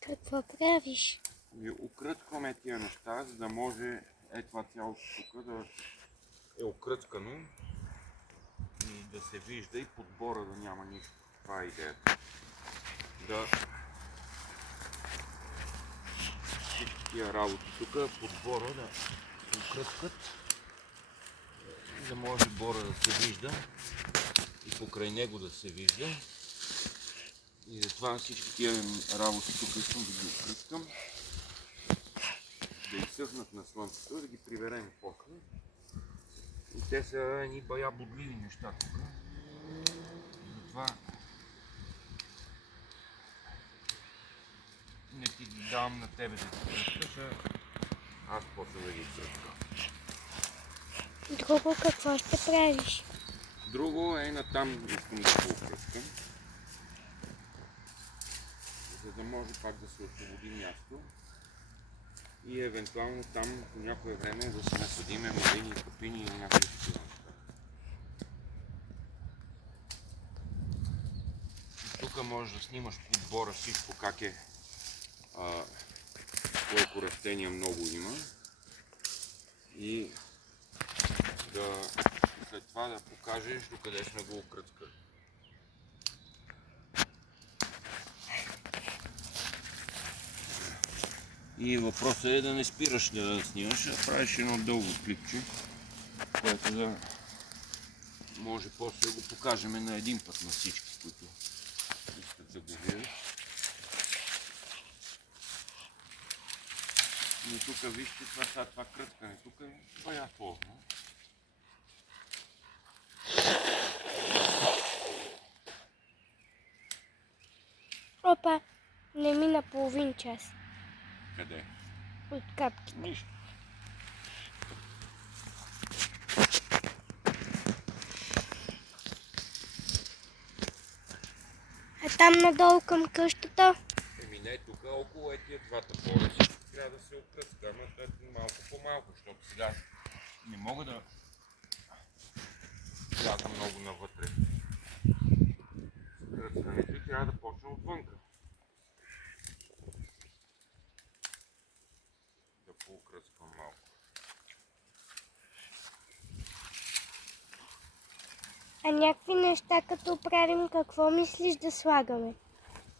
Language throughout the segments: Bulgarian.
Какво правиш? Окръцкваме тия неща, за да може това цялото тук да е окръцкано и да се вижда и подбора да няма нищо. Това е идеята. Да всички тия работи тук, подбора да се окръцкат, да може бора да се вижда и покрай него да се вижда. И затова всички тия работи тук искам да ги окръцкам, да изсъхнат на слънцето и да ги приберем после. И те са едни бая бодливи неща тук. И затова не ти ги давам на тебе да ги кръцкаш, аз почвам да ги кръцкам. Друго какво ще правиш? Друго е натам искам да поокръцкам, за да може пак да се освободи място и евентуално там по някое време да се насадиме малини, капини или някакви такива неща. Тук можеш да снимаш подбора всичко как е, колко растения много има и след това да покажеш докъде сме го окръцкали. И въпросът е да не спираш да снимаш, а правиш едно дълго клипче, което да може после да го покажем на един път на всички, които искат да го видят. Но тук вижте това кръцкане, тук е бая сложно. Опа, не мина половин час Къде? от капките. Нищо. А там надолу към къщата? Не, тук около тия двата поля всичко трябва да се окръцка, ама малко по-малко, защото сега не мога да вляза много навътре. Кръцкането и трябва да почна отвънка. Да поукръцкам малко. А някакви неща като правим, какво мислиш да слагаме?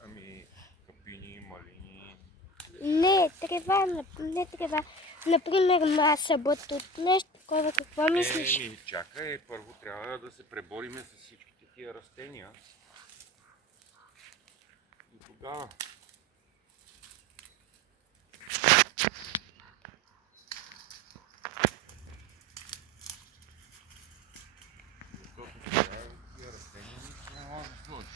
Ами, капини, малини. Не трева. Например, маса, батут, нещо такова. Какво мислиш? Чакай, първо трябва да се пребориме с всичките тия растения. И тогава. Защото сега тия растения нищо не може да сложиш.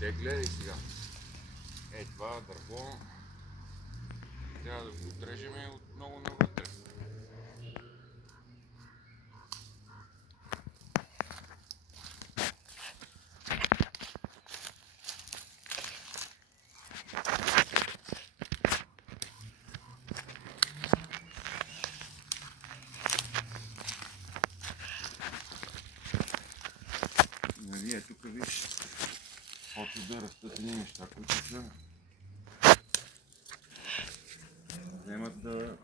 Те гледай сега. Това дърво трябва да го отрежем отново навътре. Нали, тук виж, почва да растат едни неща, които са вземат да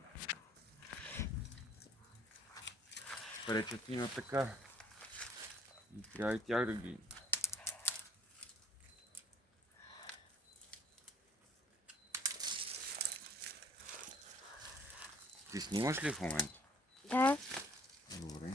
пречат и на така. И трябва и тях да ги... Ти снимаш ли в момента? Да. Добре.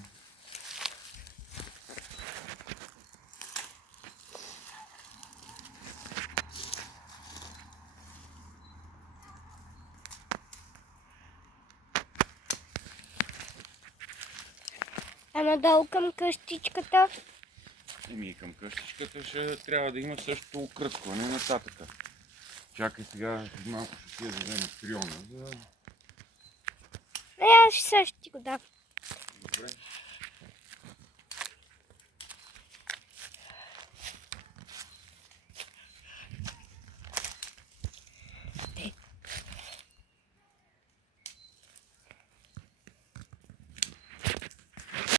А надолу към къщичката? Към къщичката ще трябва да има също окръцкване нататък. Чакай сега, малко ще ти я взема триона. Аз също ти го дам. Добре.